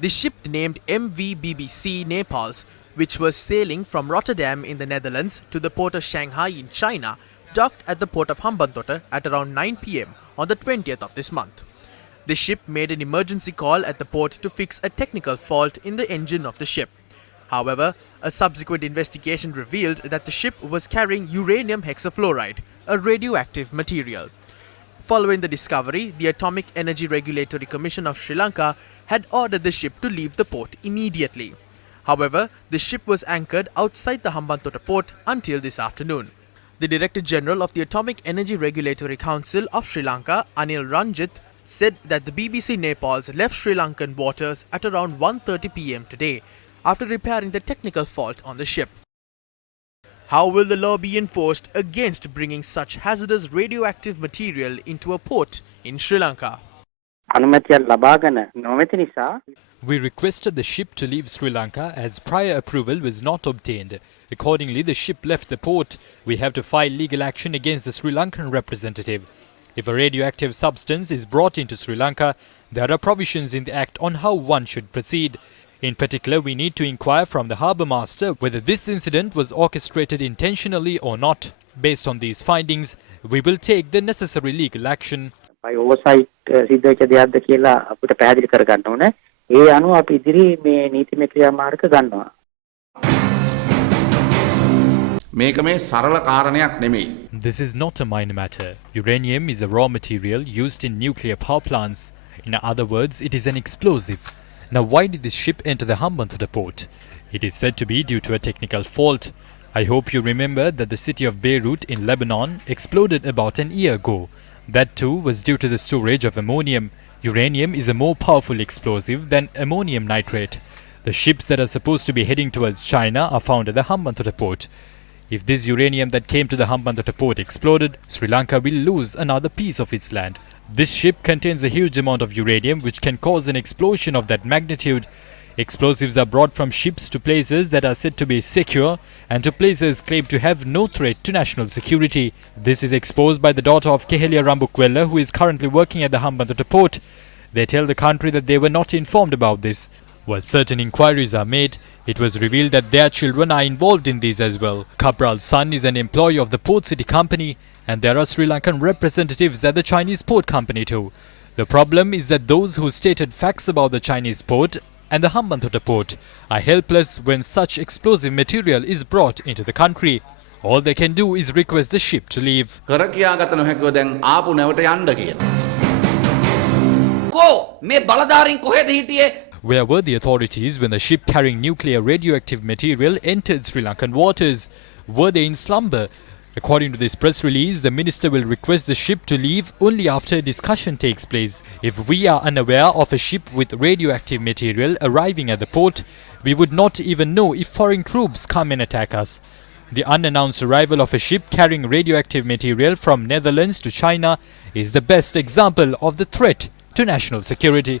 The ship named MV BBC Nepals, which was sailing from Rotterdam in the Netherlands to the port of Shanghai in China, docked at the port of Hambantota at around 9 p.m. on the 20th of this month. The ship made an emergency call at the port to fix a technical fault in the engine of the ship. However, a subsequent investigation revealed that the ship was carrying uranium hexafluoride, a radioactive material. Following the discovery, the Atomic Energy Regulatory Commission of Sri Lanka had ordered the ship to leave the port immediately. However, the ship was anchored outside the Hambantota port until this afternoon. The Director General of the Atomic Energy Regulatory Council of Sri Lanka, Anil Ranjit, said that the BBC Nepals left Sri Lankan waters at around 1:30 p.m. today after repairing the technical fault on the ship. How will the law be enforced against bringing such hazardous radioactive material into a port in Sri Lanka? We requested the ship to leave Sri Lanka as prior approval was not obtained. Accordingly, the ship left the port. We have to file legal action against the Sri Lankan representative. If a radioactive substance is brought into Sri Lanka, there are provisions in the Act on how one should proceed. In particular, we need to inquire from the harbour master whether this incident was orchestrated intentionally or not. Based on these findings, we will take the necessary legal action. By oversight සිද්ධ වෙච්ච දෙයක්ද කියලා අපිට පැහැදිලි කරගන්න ඕනේ. ඒ අනුව අපි ඉදිරි මේ නීතිමය ක්‍රියාමාර්ග ගන්නවා. මේක මේ සරල කාරණයක් නෙමෙයි. This is not a minor matter. Uranium is a raw material used in nuclear power plants. In other words, it is an explosive. Now, why did this ship enter the Hambantota port? It is said to be due to a technical fault. I hope you remember that the city of Beirut in Lebanon exploded about an year ago. That too was due to the storage of ammonium. Uranium is a more powerful explosive than ammonium nitrate. The ships that are supposed to be heading towards China are found at the Hambantota port. If this uranium that came to the Hambantota port exploded, Sri Lanka will lose another piece of its land. This ship contains a huge amount of uranium which can cause an explosion of that magnitude. Explosives are brought from ships to places that are said to be secure and to places claimed to have no threat to national security. This is exposed by the daughter of Kehelia Rambukwella, who is currently working at the Hambantota port. They tell the country that they were not informed about this. While certain inquiries are made, it was revealed that their children are involved in these as well. Cabral's son is an employee of the Port City Company, and there are Sri Lankan representatives at the Chinese port company too. The problem is that those who stated facts about the Chinese port and the Hambantota port are helpless when such explosive material is brought into the country. All they can do is request the ship to leave. Where were the authorities when the ship carrying nuclear radioactive material entered Sri Lankan waters? Were they in slumber? According to this press release, the minister will request the ship to leave only after a discussion takes place. If we are unaware of a ship with radioactive material arriving at the port, we would not even know if foreign troops come and attack us. The unannounced arrival of a ship carrying radioactive material from Netherlands to China is the best example of the threat to national security.